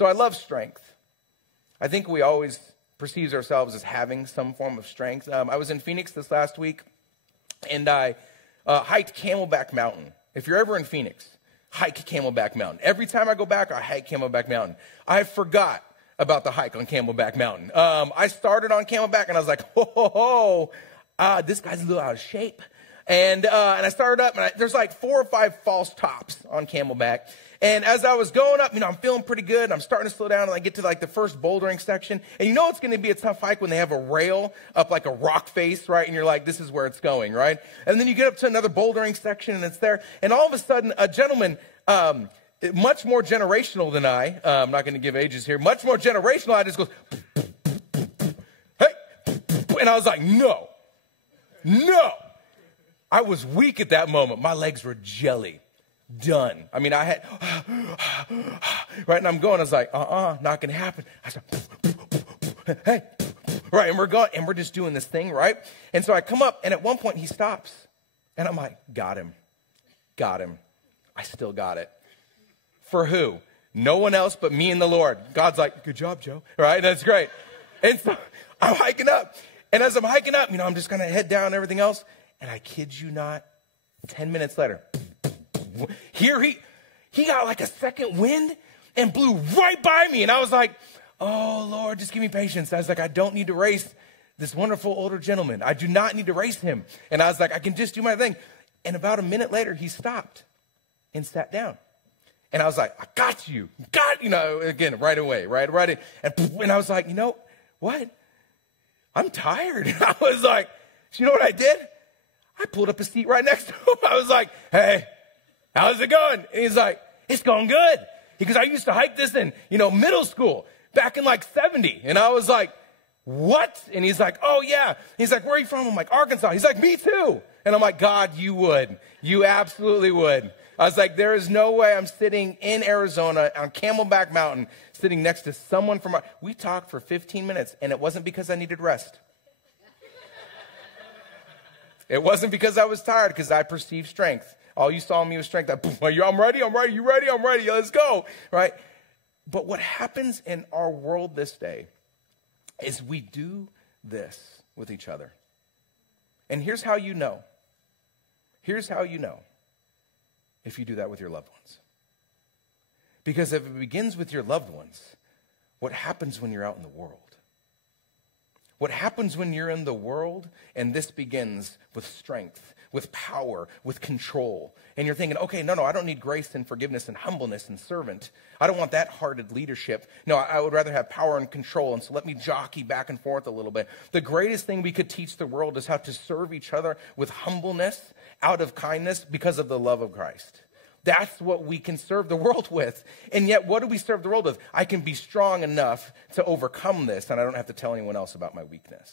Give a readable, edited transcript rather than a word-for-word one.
So I love strength. I think we always perceive ourselves as having some form of strength. I was in Phoenix this last week, and I hiked Camelback Mountain. If you're ever in Phoenix, hike Camelback Mountain. Every time I go back, I hike Camelback Mountain. I forgot about the hike on Camelback Mountain. I started on Camelback, and I was like, this guy's a little out of shape. And I started up, and there's like 4 or 5 false tops on Camelback. And as I was going up, I'm feeling pretty good. I'm starting to slow down, and I get to like the first bouldering section. And it's going to be a tough hike when they have a rail up like a rock face, right? And you're like, this is where it's going, right? And then you get up to another bouldering section, and it's there. And all of a sudden, a gentleman, much more generational than I, I'm not going to give ages here, much more generational, I just goes, hey, and I was like, no. I was weak at that moment. My legs were jelly. Done. I mean, I had, right, and I'm going, I was like, not going to happen. I said, hey, right, and we're going, and we're just doing this thing, right? And so I come up, and at one point he stops, and I'm like, got him. I still got it. For who? No one else but me and the Lord. God's like, good job, Joe, right? That's great. And so I'm hiking up, and as I'm hiking up, I'm just going to head down and everything else, and I kid you not, 10 minutes later, here he got like a second wind and blew right by me. And I was like, oh, Lord, just give me patience. I was like, I don't need to race this wonderful older gentleman. I do not need to race him. And I was like, I can just do my thing. And about a minute later, he stopped and sat down. And I was like, I got you. Again, right away, right? And I was like, you know what? I'm tired. And I was like, you know what I did? I pulled up a seat right next to him. I was like, hey, how's it going? And he's like, it's going good. He goes, I used to hike this in, middle school back in like 70. And I was like, what? And he's like, oh yeah. He's like, where are you from? I'm like, Arkansas. He's like, me too. And I'm like, God, you would. You absolutely would. I was like, there is no way I'm sitting in Arizona on Camelback Mountain, sitting next to someone from, we talked for 15 minutes, and it wasn't because I needed rest. It wasn't because I was tired, because I perceived strength. All you saw in me was strength. I'm ready, you ready, let's go, right? But what happens in our world this day is we do this with each other. And here's how you know. If you do that with your loved ones. Because if it begins with your loved ones, what happens when you're out in the world? What happens when you're in the world and this begins with strength, with power, with control, and you're thinking, okay, no, I don't need grace and forgiveness and humbleness and servant. I don't want that hearted leadership. No, I would rather have power and control, and so let me jockey back and forth a little bit. The greatest thing we could teach the world is how to serve each other with humbleness, out of kindness, because of the love of Christ. That's what we can serve the world with. And yet, what do we serve the world with? I can be strong enough to overcome this, and I don't have to tell anyone else about my weakness.